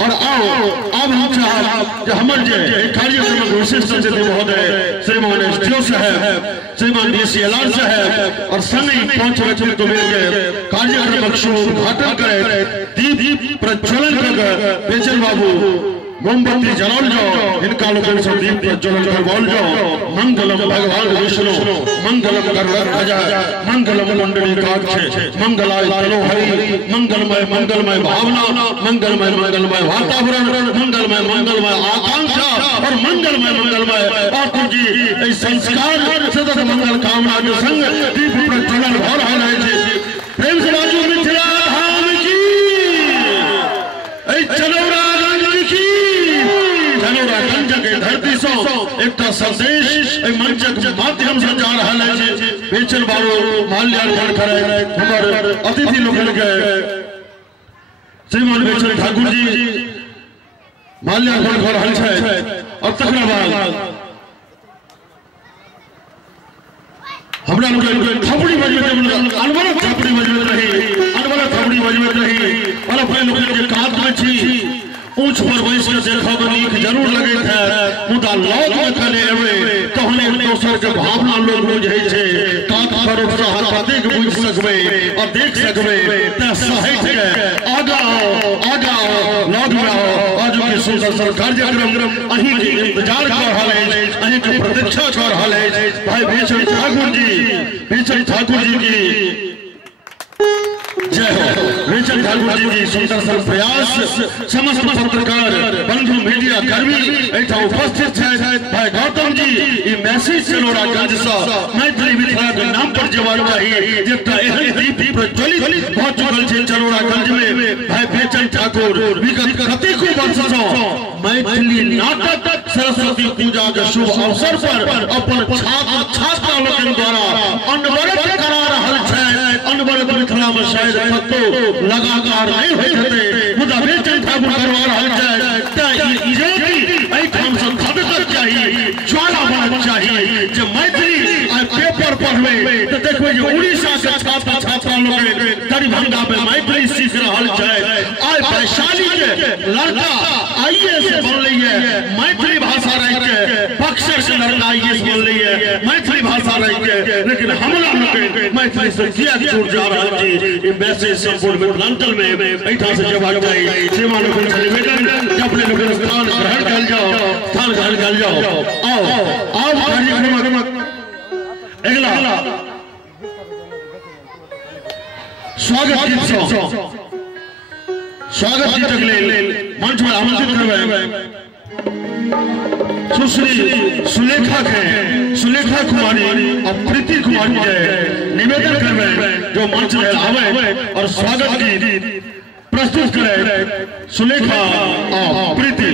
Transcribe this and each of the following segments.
और आओ अब हम चाहब कि हमर जे कार्यक्रम विशिष्ट अतिथि महोदय श्रीमान एसडीओ साहब, श्रीमान डीसीएलआर साहब और संगी पांच व्यक्तित्व मिलकर कार्यक्रम शुभ उद्घाटन करे, दीप प्रज्वलन कर बेचन बाबू मोमबत्ती जलाल जाओ, इनका लोगों से दीप प्रज्वलन करवाल जाओ। मंगलम भगवान विष्णु मंगलम गरुड़ध्वज मंगलम मंडली काक्षे मंगलाय तनो हरि मंगलमय मंगलमय भावना मंगलमय मंगलमय वातावरण मंगलमय मंगलमय आकांक्षा और मंगलमय मंगलमय ठाकुर जी संस्कार सतत मंगल कामना के संग दीप प्रज्वलन हो रहा है। प्रेम से बाजू मिथिला धाम की जनौरागंज के धरती सो एक संदेश मंचक माध्यम से जा रहा है। बेचन बाबू माल्यार्पण करे हमारे अतिथि लोग के श्रीमान बेचन ठाकुर जी माल्यार्पण कर रहा है और तकरा बाद हमरा लोग थपड़ी बजबे अनवरत थपड़ी बजबे रही और अपने लोग के कात में छी ऊंच पर बैस के देखा नीक जरूर लगे थे मुदा लौट में खले हुए कहने दोसर के भावना लोग बुझे छे कात पर उत्साह प्रतीक बुझ सकबे और देख सकबे त सहित के आगा लौट में आओ। आज के सुंदर कार्यक्रम अही के इंतजार कर रहा है, अही के प्रतीक्षा कर रहा है। भाई बेचन ठाकुर जी की जय हो। बेचन ठाकुर जी की सुंदर सा प्रयास समस्त पत्रकार बंधु मीडिया कर्मी एठा उपस्थित है। भाई गौतम जी ये मैसेज जनौरागंज से मैथिली मिथिला के नाम पर जवाब चाहिए जेटा एहन दीप प्रज्वलित बहुत चुकल छे जनौरागंज में। भाई बेचन ठाकुर विगत कतेको वर्ष से मैथिली नाटक सरस्वती पूजा के शुभ अवसर पर अपन छात्र लोगन द्वारा अनवरत करा रहल छै। अनवरत मिथिला में शायद कतो लगातार नहीं होते मुदा बेचन ठाकुर करवा रहल छै त इजेती एठाम से खबकर चाहिए ज्वाला बात चाहिए। जब मैथिली आ पेपर पढ़बे तो देखबे जे उड़ीसा के छात्र लोग दरभंगा में मैथिली सीख रहल छै। आज वैशाली के लड़का आईएएस बनले है मैथिली भाषा रह के, बक्सर से लड़का आईएएस बनले है मैथिली भाषा रह के, लेकिन हमला लोग मैथिली से किया दूर जा रहा है। ये मैसेज संपूर्ण मिथिलांचल में ऐठा से जवाब चाहिए। सेवा लोगों से निवेदन अपने लोगों स्थान ग्रहण कर जाओ। आओ कार्यक्रम अगला स्वागत गीत अगले मंच पर आमंत्रित करवाए सुश्री सुलेखा कुमारी और प्रीति कुमारी के निवेदन करवाए जो मंच पर आवे और स्वागत गीत प्रस्तुत करे। सुलेखा और प्रीति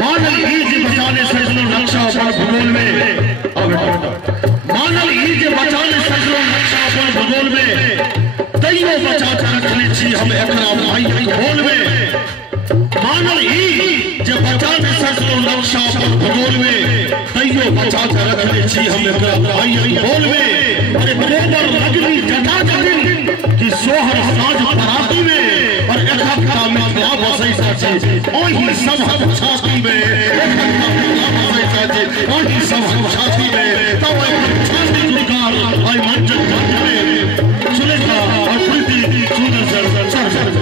मानल ईद बचाने सजनो नक्शा पर भूगोल में मानल ईद बचाने सजनो नक्शा पर भूगोल में तैयो बचा कर रखने छी हम एकरा भाई भूगोल में। मानल ईद जब बचाने सजनो नक्शा पर भूगोल में तैयो बचा कर रखने छी हम एकरा भाई भूगोल में। अरे बरोबर लगनी जटा दिन कि सोहर साज पराती में और एकटा मिथिला बसै साची ओही सब छाती में बसै साची ओही सब छाती में तब छाती निकाल आई मंच में सुलेखा और प्रीति सुंदर सर दर्शन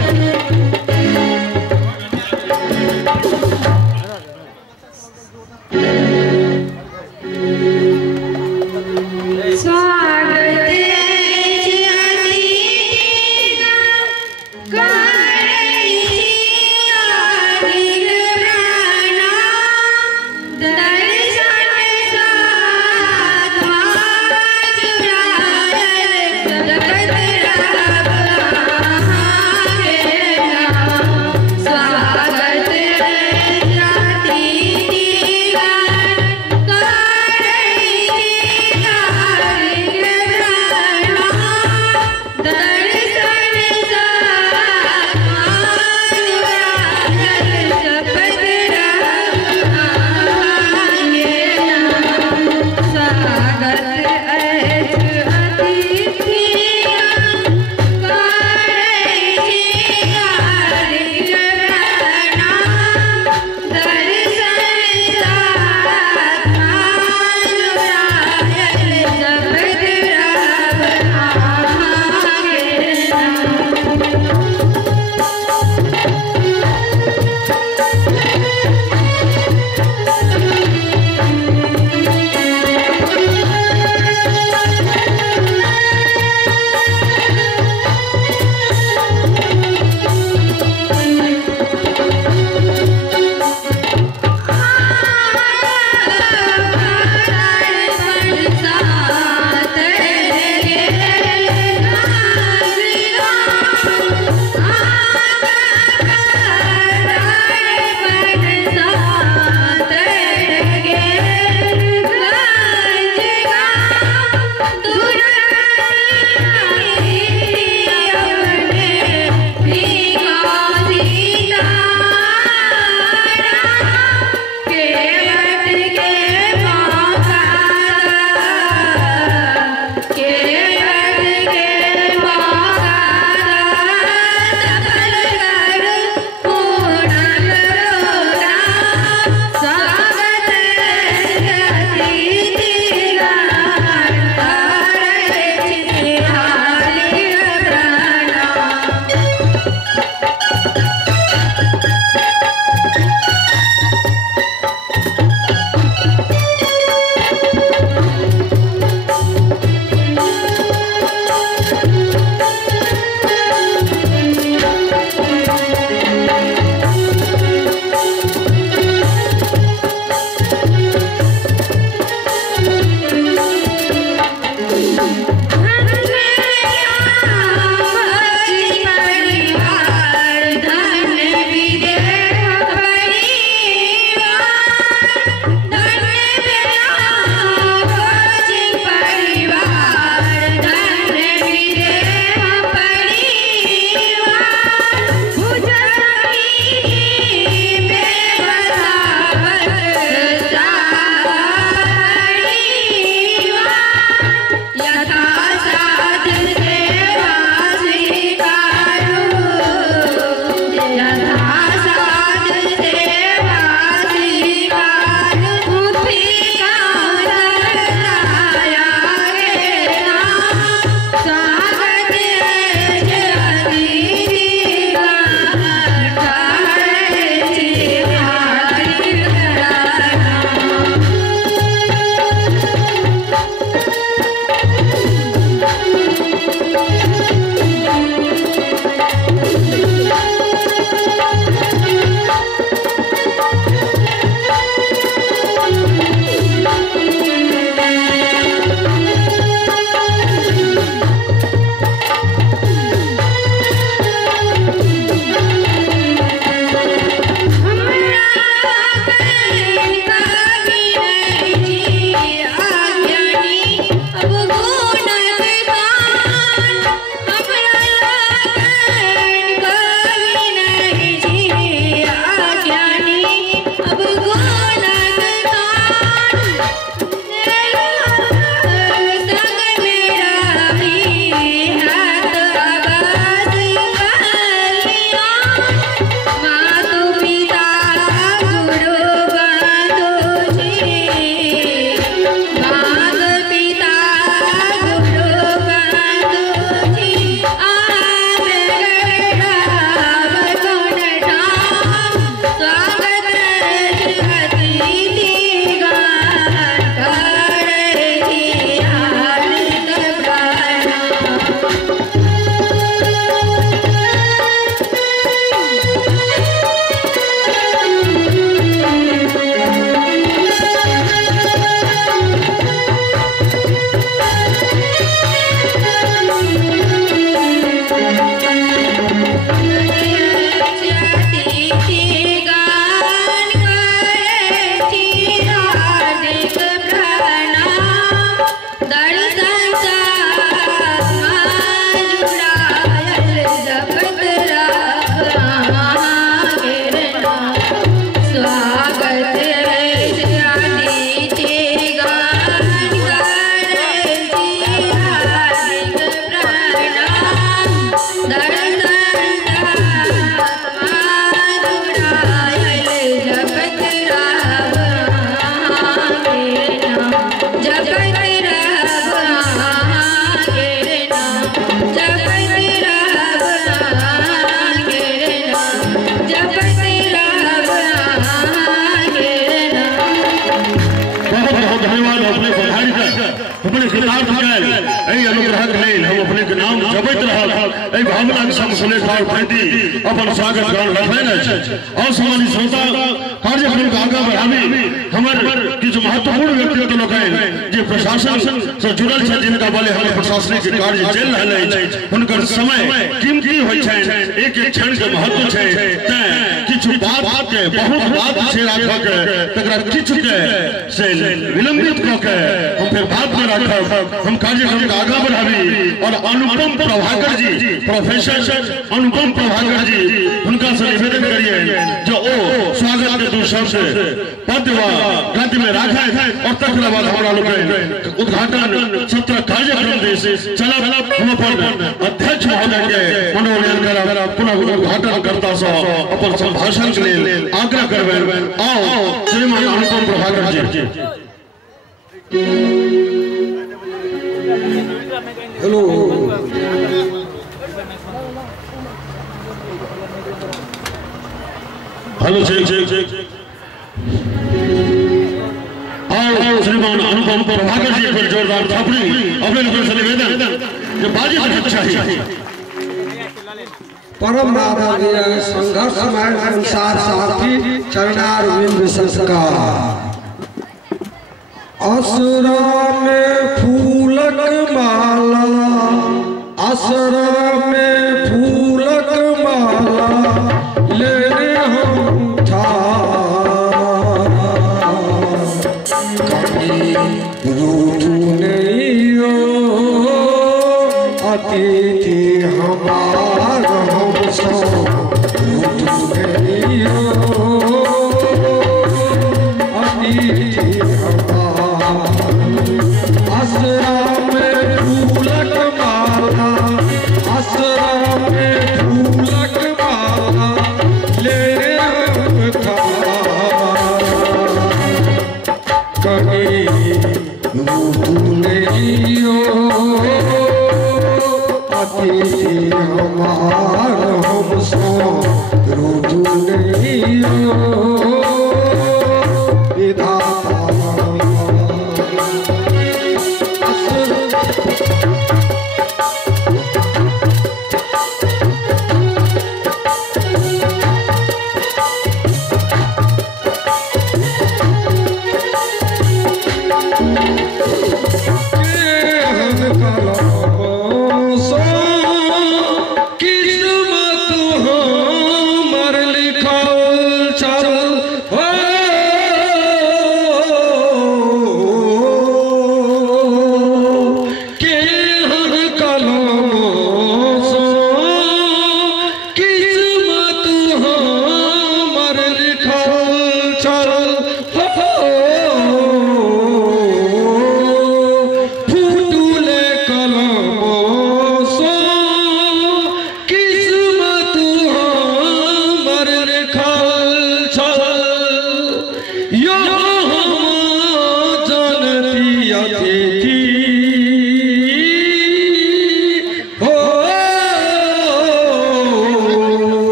धन्यवाद अपने पधारी का अपने किताब गए ए अनुग्रह ले हम अपने के नाम जपत रहल ए भावना के संग सुने पार प्रति अपन स्वागत गान रखैन अछि। और सम्मानित श्रोता कार्यक्रम का आगा बढ़ावी हमर किछ महत्वपूर्ण व्यक्तिगत लोक हैं जे प्रशासन से जुड़ल छै, जिनका बले हमर प्रशासनिक कार्य चल रहल अछि। हुनकर समय कीमती होय छै, एक एक क्षण के महत्व छै। तै किछ बात के बहुत बात छै राख के तकरा किछ के से विलंबित क के हम फिर बात में रखब। हम कार्यक्रम का आगा बढ़ावी और अनुपम प्रभाकर जी, प्रोफेसर अनुपम प्रभाकर जी, उनका से निवेदन करिए जो ओ स्वागत के दू शब्द पद व गद्य में रखा है और तकरा बाद हमरा लोग उद्घाटन सत्र कार्यक्रम से चलब। हम अपन अध्यक्ष महोदय के मनोनयन करब, पुनः उद्घाटन करता सँ अपन संभाषण के लिए आग्रह करबेन। आओ श्रीमान Anupam Prabhakar ji. Hello, hello check. आओ श्रीमान अनुपम प्रभाकर जी पर जोरदार थापड़ी अपने लोगों से निवेदन जो बाजी में चाहिए। परम आदरणीय संघर्षमय संसार साथी चरणारविंद संस्कार। असरा में फूलक माला, असरा में फूलक माला लेने हम रूठू नहीं हो अतिथि हमार हम सो रूठू नहीं हो अतिथि हमार। असरा में फूलक माला, असरा में फूलक माला ले अतिथि हमार हम सो रूठू नहीं हो विधाता।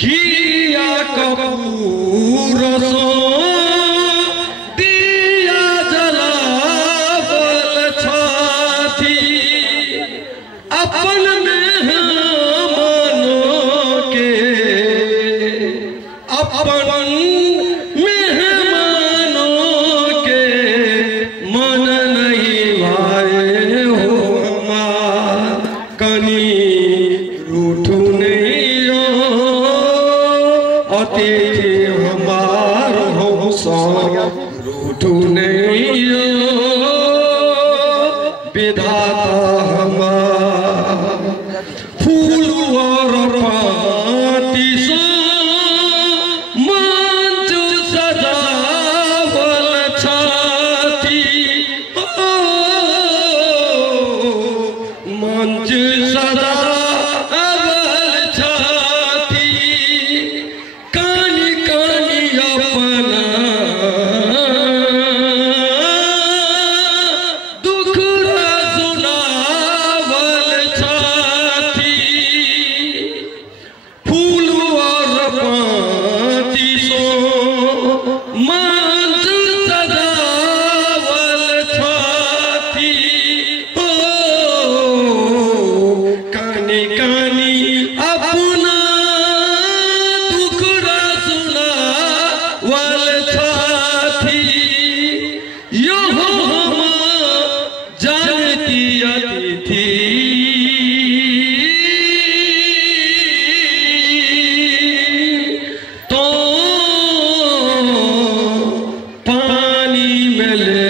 घिया कपूर रूठू नहीं अतिथि हमार हो सो रूठू नहीं विधाता हमार फूल और पाती सो मंच सजावल छाती मंच सजावल छाती कानी कानी अपना दुख सुनावल छाती फूल और पाती सो मंच सजावल छाती कानी कानी अपना दुख सुनावल छाती यो हम जानती अतिथि तो पानी में ले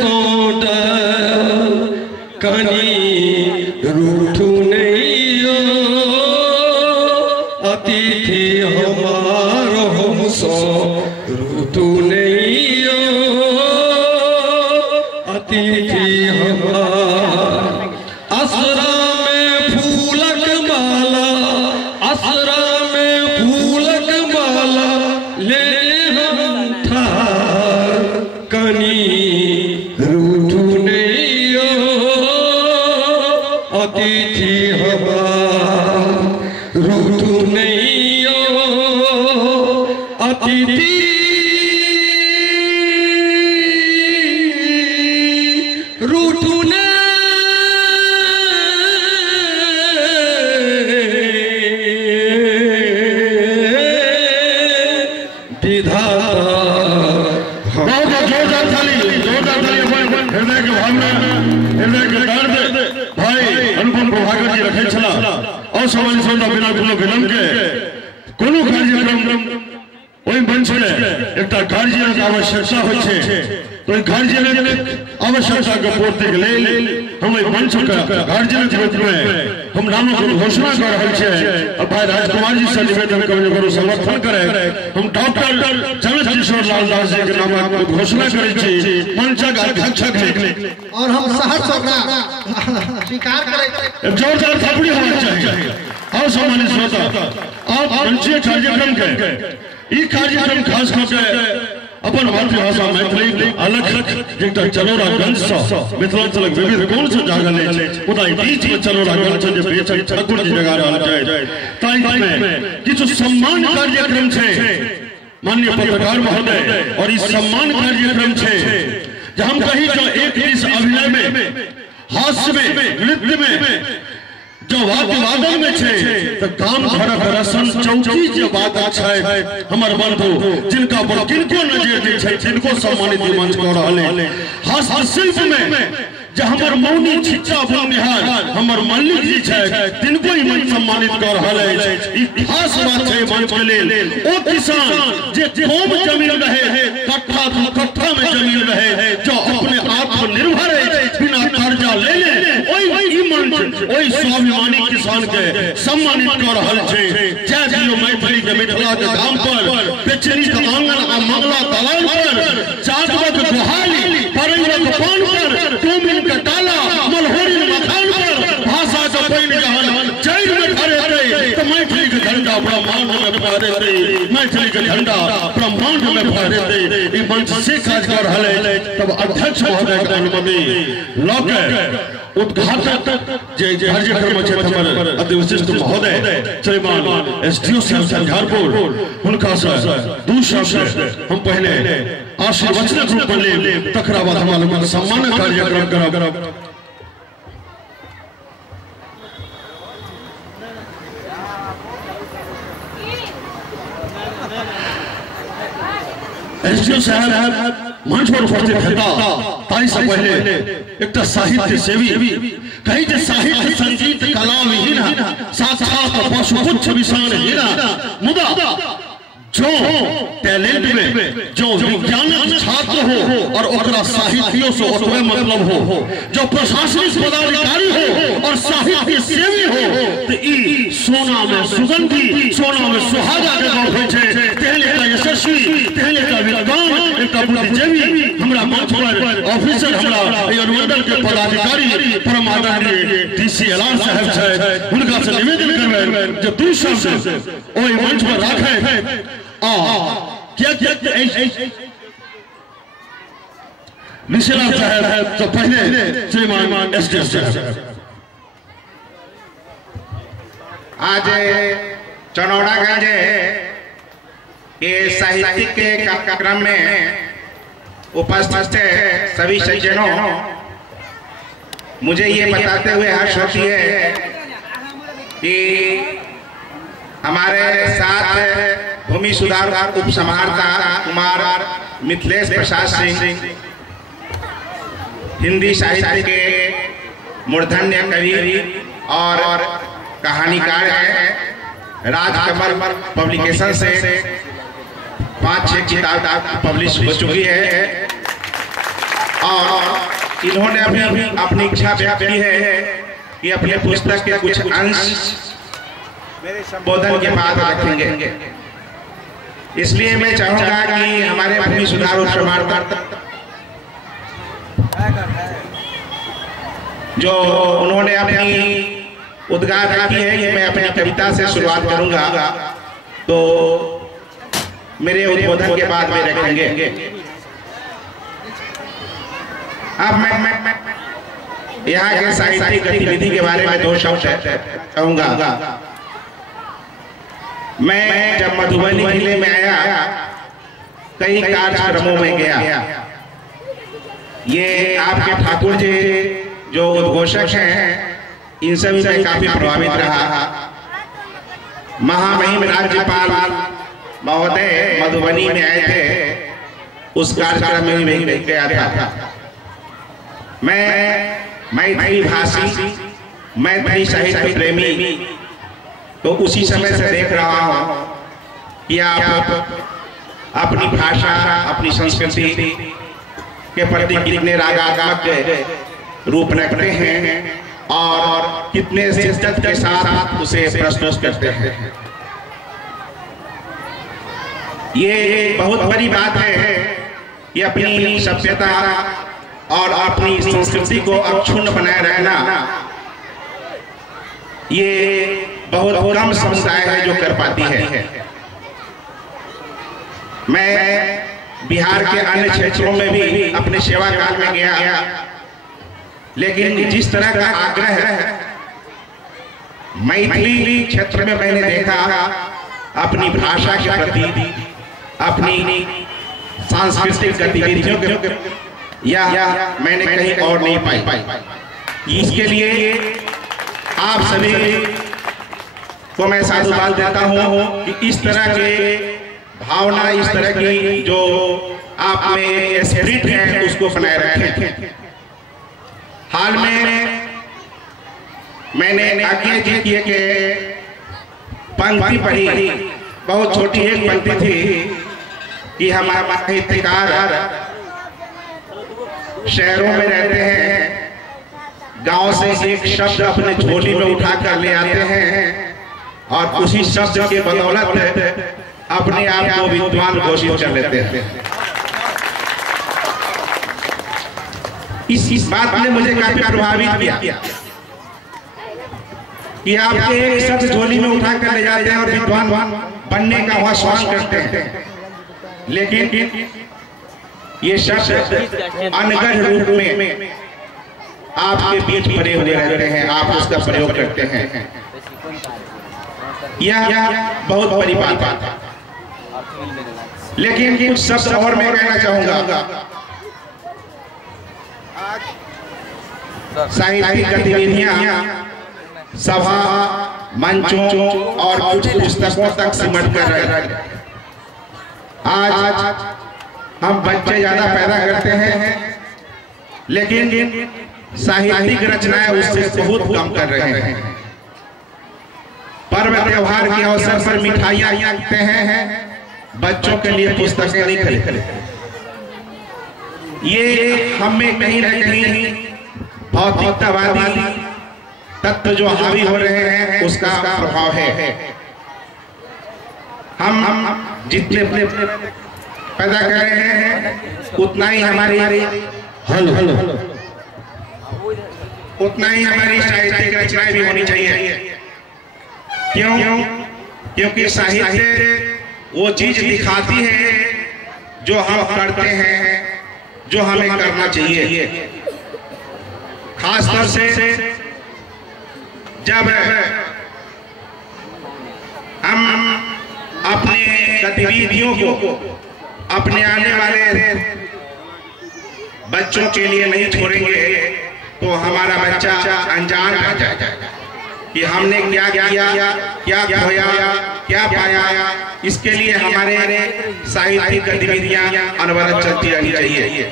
तो डर कनी रूठू नहीं अतिथि हमार हम सो रूठू नहीं अतिथि हमार असरा में फूलक माला असरा में फूलक माला ले हम ठार कनी रूठू नहीं अतिथि हमार रूठू नहीं अतिथि रूठू जोरदार थाली हृदय के भावना हृदय के दर्द भाई अनुपम प्रभाकर जी रखे छला और सवाल सुनता बिना विलंब के कोनो कार्यक्रम ओहि मंच में एकटा गार्जियन आवश्यकता होइ छै तो गार्जियन आवश्यकता के पूर्ति के लेल हम मंच का गार्जियन के रूप में हम नामों को घोषणा कर रहे छे अब भाई राजकुमार जी से निवेदन करो समर्थन करे हम डॉक्टर जगत किशोर लाल दास जी के नाम को घोषणा करे छी मंच का अध्यक्ष और हम सहर्ष स्वीकार करें जोरदार थापड़ी होना चाहिए और सम्मानित श्रोता आप मंचीय कार्यक्रम के ई कार्यक्रम खास करके अपन भारतीय भाषा मैथिली अलग जेटा चनौरागंज से मिथिलांचलक विविध कोन से जागल है उदाई बीच में चनौरागंज जे बेचक ठाकुर जी जगा रहल छै ताई में किछु सम्मान कार्यक्रम छै माननीय पत्रकार महोदय और इस सम्मान कार्यक्रम छै जे हम कही जो एक इस अभिनय में हास्य में नृत्य में जो वाद्य वादन में छे तो काम भरक रसन चौकी जे बात छै हमर बंधु जिनका पर किनको नजर दे छै जिनको सम्मानित मंच कर रहले हास्य शिल्प में जे हमर मौनी छिच्चा बोलनिहार हमर मल्लिक जी छै तिनको ही मंच सम्मानित कर रहले ई खास बात छै मंच के लेल ओ किसान जे कम जमीन रहे कट्ठा दू कट्ठा में जमीन रहे जो अपने आत्मनिर्भर है बिना कर्जा ले ओई मंच ओई स्वाभिमानी किसान के सम्मानित कर रहल छै जय दियो मैथिली के मिथिला के धाम पर बेचनी के आंगन आ मंगला दलान पर चाटवक गुहाली परैरक पान पर टोमिन के डाला मलहोरी मखान पर भाषा के पैन जहान जैन में फहरे तो मैथिली के झंडा ब्रह्मांड में फहरे मैथिली के झंडा ब्रह्मांड में फहरे ई मंच से काज कर रहल तब अध्यक्ष महोदय के अनुमति लके उद्घाटक जे कार्यक्रम छै हमर अति विशिष्ट महोदय श्रीमान एसडीओ साहब झंझारपुर हुनका से दू शब्द हम पहले आशीर्वचन रूप में ले तकरा बाद हम लोग सम्मान कार्यक्रम करब एसडीओ साहब मंच पर उपस्थित हेता ताई से पहले एक साहित्य सेवी कहीं जे साहित्य संगीत कलामहीन साक्षात पशुपुच्छ विषाणहीन मुदा जो टैलेंट में जो विज्ञान छात्र हो और ओकरा साहित्यों से ओतबे मतलब हो, जो प्रशासनिक पदाधिकारी हो और साहित्य सेवी हो, तो ई सोना में सुगंधी, सोना में सुहागा के गौर होय छै। तेहले का यशस्वी, तेहले का विद्वान, एक बुद्धिजीवी हमरा मंच पर ऑफिसर, हमरा अनुमंडल के पदाधिकारी परम आदरणीय डीसी एलान साहब छै, हुनका से निवेदन करबै जे दू शब्द ओहि मंच पर राखै। क्या विशेलाल साहब तो पहले श्रीमान एसडी साहब। आज चनौड़ागंज के साहित्यिक के कार्यक्रम में उपस्थित सभी सज्जनों, मुझे ये बताते हुए हर्ष होती है कि हमारे साथ भूमि सुधार उप समाहर्ता कुमार मिथिलेश प्रसाद सिंह, हिंदी साहित्य के मूर्धन्य कवि और कहानीकार हैं। राजकमल पब्लिकेशन से 5-6 किताब पब्लिश हो चुकी है और इन्होंने अभी अपनी इच्छा व्यक्त की है कि अपने पुस्तक के कुछ अंश मेरे संबोधन के बाद रखेंगे। इसलिए मैं चाहूंगा कि हमारे भूमि सुधार उप समाहर्ता जो उन्होंने अपनी उद्गार रखी है कि मैं अपनी कविता से शुरुआत करूंगा, तो मेरे उद्बोधन के बाद में रखेंगे। अब मैं यहाँ के साहित्यिक गतिविधि के बारे में 2 शब्द कहूंगा। मैं जब मधुबनी जिले में आया, कई कार्यक्रमों में गया। ये आपके ठाकुर जी जो उद्घोषक हैं, इनसे भी मैं काफी प्रभावित रहा। महामहिम राज्यपाल महोदय मधुबनी में आए थे, उस कार्यक्रम में भी गया था। मैं मैथिली भाषी, मैथिली साहित्य प्रेमी, तो उसी समय से देख रहा हूं कि आप अपनी भाषा, अपनी संस्कृति के प्रति कितने रागात्मक रूप रखते हैं और कितने शिद्दत के साथ उसे प्रस्तुत करते हैं। ये बहुत बड़ी बात है कि अपनी सभ्यता और अपनी संस्कृति को अक्षुण्ण बनाए रहना, ये बहुत कम समुदाय है जो कर पाती है। मैं बिहार के अन्य क्षेत्रों में भी अपने सेवा काल में गया, लेकिन जिस तरह का आग्रह है मैथिली क्षेत्र में मैंने देखा, अपनी भाषा के प्रति, अपनी सांस्कृतिक गतिविधियों के या मैंने कहीं और नहीं पाई। इसके लिए आप सभी को मैं साधुवाद देता हूं कि इस तरह के भावना, इस तरह की जो आप में स्पिरिट है, उसको बनाए रखें। हाल में मैंने आज्ञा जी की एक पंक्ति पढ़ी, बहुत छोटी एक पंक्ति थी कि हमारा साहित्यकार शहरों में रहते हैं, गांव से एक शब्द अपने झोली में उठा कर ले आते हैं और उसी शब्द के बदौलत अपने आप को विद्वान घोषित कर लेते हैं। इस बात ने मुझे काफी प्रभावित किया कि आप एक शब्द झोली में उठा कर ले जाते हैं और विद्वान बनने का आश्वासन करते हैं, लेकिन ये शब्द अनगढ़ रूप में आपके बीच पड़े हुए रहते हैं, आप उसका प्रयोग करते हैं। यह बहुत बड़ी बात है। लेकिन कुछ शब्द और मैं कहना चाहूंगा। साहित्यिक गतिविधियां सभा, मंचों और कुछ पुस्तकों तक सिमट कर रहे। आज हम बच्चे ज्यादा पैदा करते हैं, लेकिन साहित्यिक रचनाएं उससे बहुत कम कर रहे हैं। पर्व त्योहार के अवसर पर मिठाइयां रखते हैं, बच्चों के लिए पुस्तकें नहीं खरीदते। ये हमें कहीं न कहीं भौतिकतावादी तत्व जो हावी हो रहे हैं उसका प्रभाव है। हम जितने पैदा कर रहे हैं उतना ही हमारी साहित्यिक रचनाएं भी होनी चाहिए। क्यों? क्योंकि साहित्य वो चीज दिखाती है जो हम करते हैं, जो हमें करना चाहिए। खासतौर से जब हम अपने गतिविधियों को अपने आने वाले बच्चों के लिए नहीं छोड़ेंगे तो हमारा बच्चा अनजान रह जाएगा कि हमने क्या किया, क्या खोया, क्या पाया। इसके लिए हमारे साहित्यिक गतिविधियां अनवरत चलती रहनी चाहिए।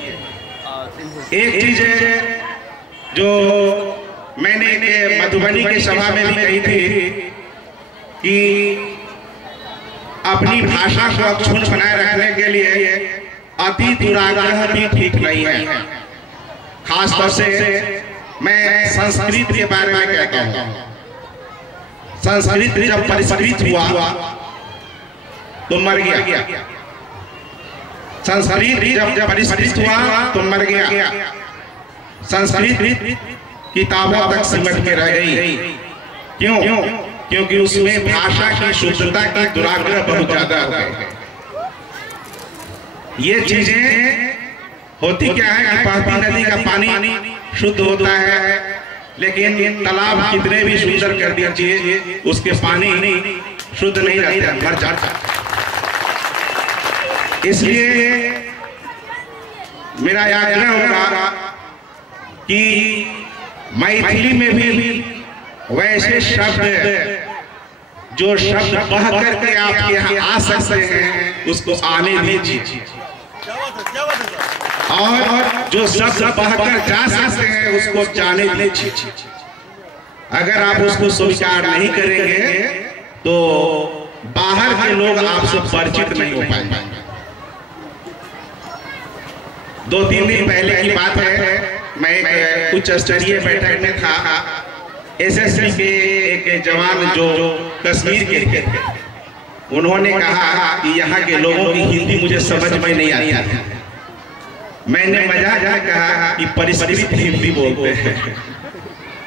एक चीज है जो मैंने मधुबनी के सभा में भी कही थी कि अपनी भाषा को अक्षुण्ण बनाए रखने के लिए अति दुराग्रह भी ठीक नहीं है। खासतौर से मैं संस्कृत के बारे में कहता हूँ। संस्कृत जब परिष्कृत हुआ तो मर गया। संस्कृत जब परिष्कृत हुआ तो मर गया। संस्कृत किताबों तक सिमट के रह गई। क्यों? क्योंकि उसमें भाषा की शुद्धता की दुराग्रह बहुत ज्यादा हो गए। ये चीजें होती क्या है कि ताप्ती नदी का पानी शुद्ध होता है, लेकिन तालाब कितने भी सुंदर कर दीजिए उसके पानी शुद्ध नहीं रहते, मर जाता। इसलिए मेरा आग्रह होगा कि मैथिली में भी वैसे शब्द जो शब्द बह करके आपके यहाँ आ सकते हैं उसको आने दीजिए, और जो शब्द बहकर जा सकते हैं उसको जाने दीजिए। अगर आप उसको स्वीकार नहीं करेंगे तो बाहर के लोग आपसे परिचित नहीं हो पाएंगे। 2-3 दिन पहले की बात है, मैं एक उच्च स्तरीय बैठक में था। एसएसबी के एक जवान जो कश्मीर के थे, उन्होंने कहा कि यहाँ के लोगों की हिंदी मुझे समझ में नहीं आती है। मैंने मजाक में कहा कि परिष्कृत हिंदी बोलते हैं।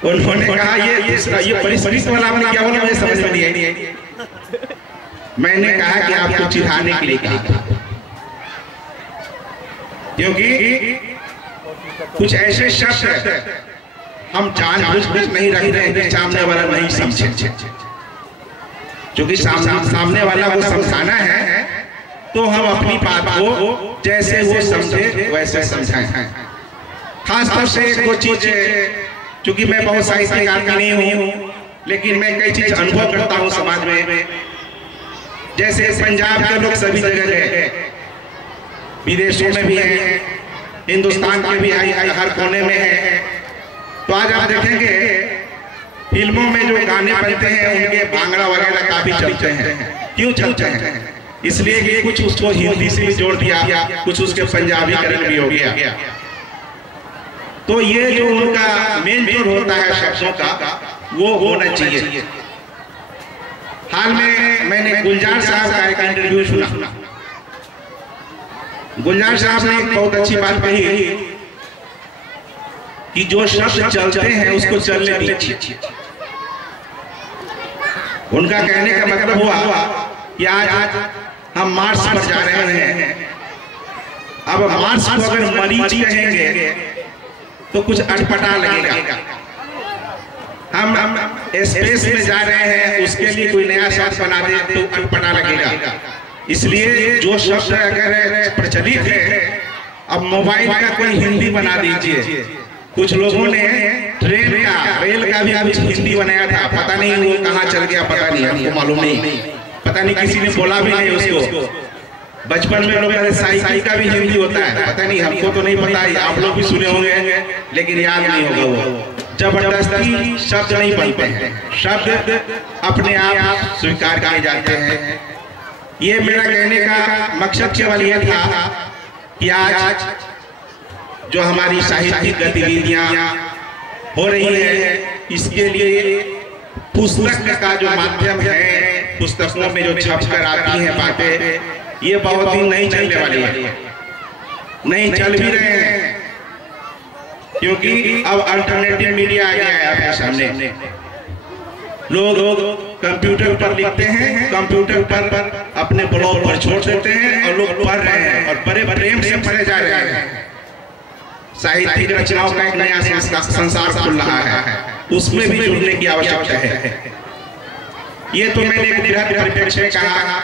उन्होंने कहा ये परिष्कृत वाला आपने क्या बोला, मुझे समझ में नहीं आई। मैंने कहा कि आपको चिढ़ाने के लिए कहा था, क्योंकि कुछ ऐसे शब्द हम जानबूझकर नहीं रखते हैं कि सामने वाला नहीं समझे। क्योंकि सामने वाला को समझाना है तो हम अपनी बात को जैसे वो समझे वैसे समझाएं। खासतौर से वो चीज, क्योंकि मैं बहुत साहित्यिक आदमी नहीं हूँ, लेकिन मैं कई चीज अनुभव करता हूँ समाज में। जैसे पंजाब के लोग सभी जगह है, विदेशों में भी है, हिंदुस्तान के भी हर कोने में है। तो आज आप देखेंगे फिल्मों में जो गाने बनते हैं उनके भांगड़ा वगैरह काफी चलते हैं। क्यों चलते हैं? इसलिए कि कुछ उसको हिंदी से जोड़ दिया, कुछ उसके पंजाबीकरण भी हो गया। तो ये जो उनका मेन जोड़ होता है शब्दों का, वो होना चाहिए। हाल में मैंने गुलजार साहब का एक इंटरव्यू सुना। गुलजार साहब ने एक बहुत अच्छी बात कही कि जो शब्द चलते हैं उसको चलने दीजिए। उनका कहने का मतलब हुआ कि आज हम मार्स पर जा रहे हैं। अब मार्स को अगर मरीची कहेंगे तो कुछ अटपटा लगेगा। हम स्पेस में जा रहे हैं, उसके लिए कोई नया शब्द बना दे तो अटपटा लगेगा। इसलिए जो शब्द अगर प्रचलित है, अब मोबाइल का कोई हिंदी बना दीजिए। कुछ लोगों ने ट्रेन का, रेल का भी कुछ हिंदी बनाया था, पता नहीं वो कहाँ चल गया, पता नहीं, हमको मालूम नहीं, पता नहीं किसी ने बोला भी नहीं उसको। बचपन में लोग कहते साइकिल का भी हिंदी होता है, पता नहीं, हमको तो नहीं पता, आप लोग भी सुने होंगे लेकिन याद नहीं होगा वो। जबरदस्ती शब्द नहीं बनते हैं, शब्द अपने आप स्वीकार किए जाते हैं। ये मेरा कहने का मकसद केवल ये था कि आज जो हमारी साहित्यिक गतिविधियां हो रही है, इसके लिए पुस्तक का जो माध्यम है, पुस्तकों में जो छपकर आती हैं बातें, ये बहुत दिन नहीं चलने वाली है, नहीं चल भी रहे हैं, क्योंकि अब अल्टरनेटिव मीडिया आ गया है आपके सामने। लोग कंप्यूटर पर लिखते हैं, कंप्यूटर पर अपने ब्लॉग पर छोड़ देते हैं और लोग पढ़ रहे हैं और बड़े प्रेम से पढ़े जा रहे हैं। साहित्यिक रचनाओं का एक नया संसार खुल रहा है, उसमें भी जुड़ने की आवश्यकता है। ये तो मैंने एक बृहद परिप्रेक्ष्य में कहा।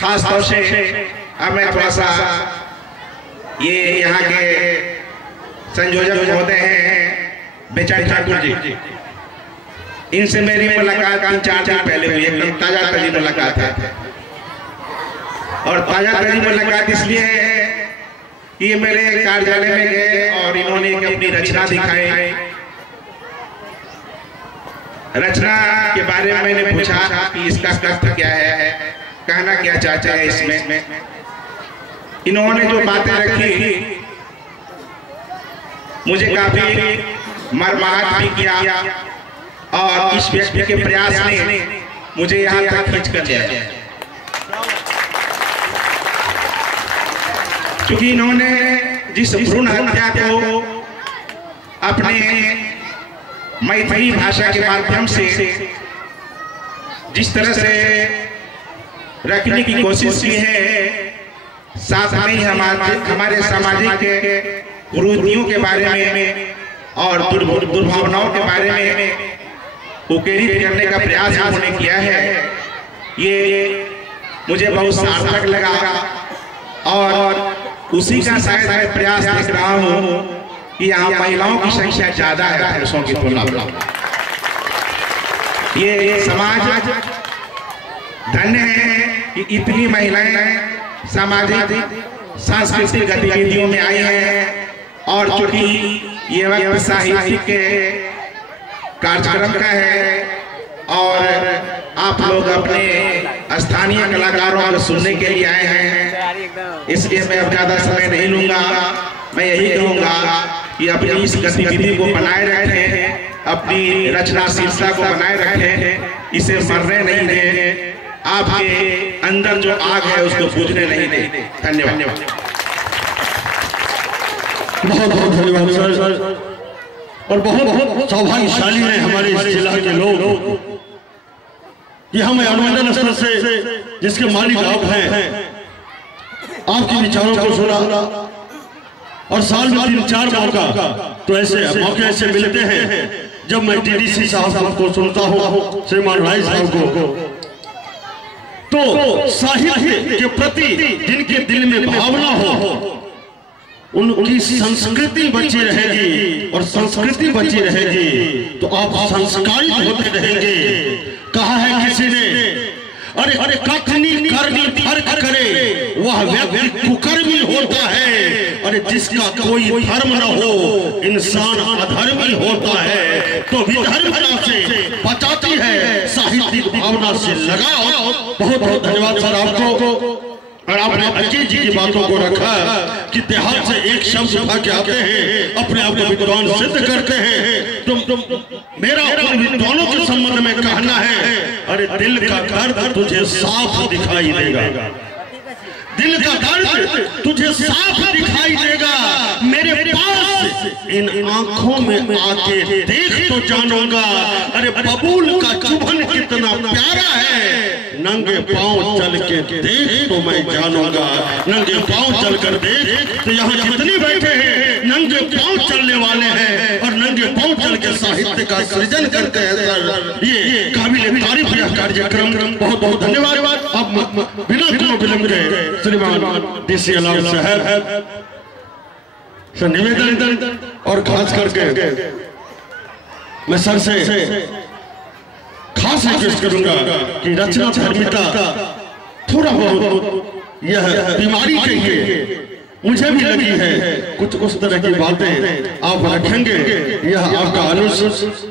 खास तौर से अब मैं थोड़ा सा ये यहाँ के संयोजक महोदय हैं बेचारी ठाकुर जी, इनसे मेरी मुलाकात 3-4 दिन पहले हुई, एकदम ताजा ताजी मुलाकात है। और ताजा ताजी मुलाकात इसलिए है कि ये मेरे कार्यालय में गए और इन्होंने एक अपनी रचना दिखाई। रचना के बारे में मैंने पूछा कि इसका अर्थ क्या है, कहना क्या चाहते हैं इसमें। इन्होंने जो बातें रखी मुझे काफी मर्माहत भी किया और इस व्यक्ति के प्रयास ने मुझे यहाँ तक खींच कर लिया, क्योंकि इन्होंने जिस भ्रूण हत्या को अपने मैथिली भाषा के माध्यम से जिस तरह से रखने की कोशिश की है, साथ में हमारे सामाजिक कुरीतियों के बारे में और दुर्भावनाओं के बारे में उकेरित करने का प्रयास उन्होंने किया है, ये मुझे बहुत सार्थक लगा। और उसी का शायद मैं प्रयास देख रहा हूँ कि यहाँ महिलाओं की संख्या ज्यादा है पुरुषों की तुलना में। ये समाज धन्य है कि इतनी महिलाएं सामाजिक सांस्कृतिक गतिविधियों में आई हैं। और चूंकि ये वक्त साहित्य के कार्यक्रम का है और आप लोग अपने स्थानीय कलाकारों को सुनने के लिए आए हैं, इसलिए मैं अब ज्यादा समय नहीं लूंगा। मैं यही कहूंगा कि अपनी इस गतिविधि को बनाए रखें, अपनी रचना शीर्षा को बनाए रखें, इसे मरने नहीं दें, आपके अंदर जो आग है उसको बुझने नहीं दें। धन्यवाद। बहुत बहुत धन्यवाद सर। और बहुत सौभाग्यशाली हैं हमारे इस जिला के लोग कि हम अनुमंडल स्तर से जिसके मालिक आप हैं, आपके विचारों को सुना और साल में 3-4 मौका तो ऐसे मिलते हैं जब मैं डीडीसी साहब को सुनता हूँ, श्रीमान राय साहब को, तो साहित्य के प्रति जिनके दिल में भावना हो उनकी संस्कृति बची रहेगी, और संस्कृति बची रहेगी तो आप संस्कारित होते रहेंगे। कहा है किसी ने, अरे कखनी करनी फर्क करे वह व्यक्ति कुकर्मी होता है, अरे जिसका कोई धर्म न हो इंसान अधर्मी होता है। तो विधर्मता से बचाती है साहित्यिक भावना से लगाओ। बहुत बहुत धन्यवाद सर आपको। और आपने अजीत जी की बातों को रखा कि देहात से एक शब्द उठा के आते हैं, अपने आप को विद्वान सिद्ध करते हैं। तुम मेरा उन विद्वानों के संबंध में कहना है, अरे दिल का दर्द तुझे साफ दिखाई देगा, दिल का दर्द तुझे साफ दिखाई देगा। मेरे पास इन आंखों में आके देख तो जानूंगा, अरे बबूल का चुभन कितना प्यारा है। नंगे पांव चल के देख तो मैं जानूंगा, नंगे पांव चल कर देख। तो यहाँ जितने बैठे हैं नंगे पांव चलने वाले हैं और नंगे पांव चल के साहित्य का सृजन करते हैं सर। ये काबिल तारीफ यह कार्यक्रम। बहुत बहुत धन्यवाद। अब बिना कोनो विलंब के श्रीमान डीसी अलाउद्दीन साहब से निवेदन, और खास करके मैं सर से खास रिक्वेस्ट करूंगा कि रचना धर्मिता थोड़ा बहुत यह बीमारी कहिए मुझे भी लगी है कुछ उस तरह की बातें आप रखेंगे, यह आपका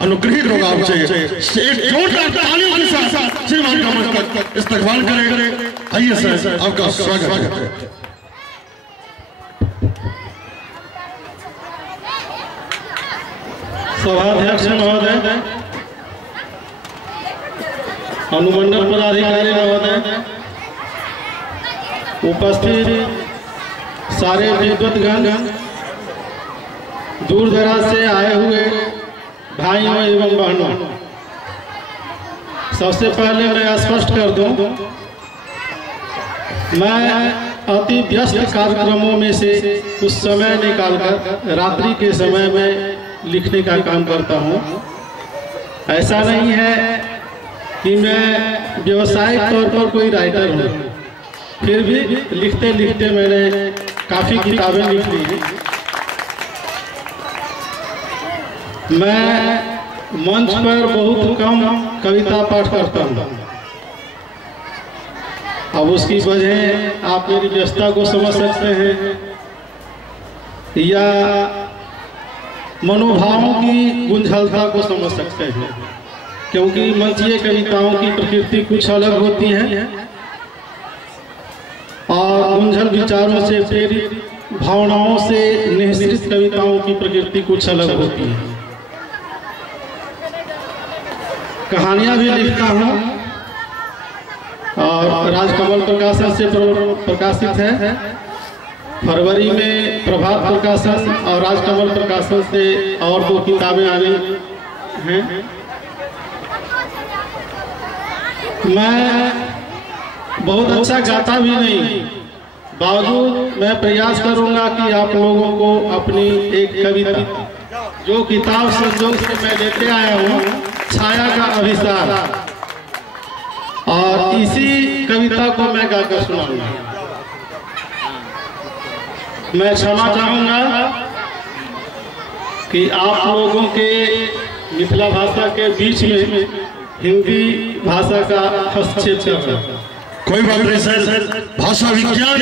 अनुग्रहित होगा। आपसे एक जोरदार तालियों के साथ श्रीमान का मस्तक इस्तकबाल करेंगे। आइए सर, आपका स्वागत है। सभाध्यक्ष महोदय, अनुमंडल पदाधिकारी महोदय, उपस्थित सारे विद्वतगण, दूर दराज से आए हुए भाइयों एवं बहनों, सबसे पहले मैं स्पष्ट कर दूं, मैं अति व्यस्त कार्यक्रमों में से कुछ समय निकालकर रात्रि के समय में लिखने का काम करता हूं। ऐसा नहीं है कि मैं व्यावसायिक तौर पर कोई राइटर हूं, फिर भी लिखते लिखते मैंने काफ़ी किताबें लिख ली। मैं मंच पर बहुत कम कविता पाठ करता हूँ। अब उसकी वजह आप मेरी व्यस्तता को समझ सकते हैं या मनोभावों की गुंझलता को समझ सकते हैं, क्योंकि मंचीय कविताओं की प्रकृति कुछ अलग होती है और गुंझल विचारों से प्रेरित भावनाओं से निःसृत कविताओं की प्रकृति कुछ अलग होती है। कहानियां भी लिखता हूँ और राजकमल प्रकाशन से प्रकाशित है। फरवरी में प्रभात प्रकाशन और राजकमल प्रकाशन से और 2 किताबें आनी हैं। मैं बहुत अच्छा गाता भी नहीं, बावजूद मैं प्रयास करूंगा कि आप लोगों को अपनी एक कविता, जो किताब संजोग से मैं लेते आया हूँ, छाया का अभिसार, और इसी कविता को मैं गाकर सुनाऊंगा। मैं क्षमा चाहूंगा कि आप लोगों के मिथिला भाषा के बीच में हिंदी भाषा का हस्तक्षेप चल रहा है। कोई बात नहीं सर, भाषा विज्ञान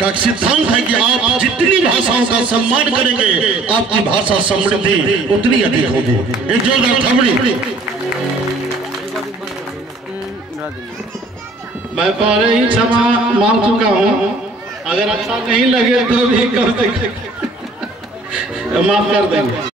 का सिद्धांत है कि आप जितनी भाषाओं का सम्मान करेंगे आपकी भाषा समृद्धि उतनी अधिक होगी। एक जोरदार थापड़ी। मैं पहले ही क्षमा मांग चुका हूँ, अगर अच्छा नहीं लगे तो भी कम से कम माफ कर देंगे।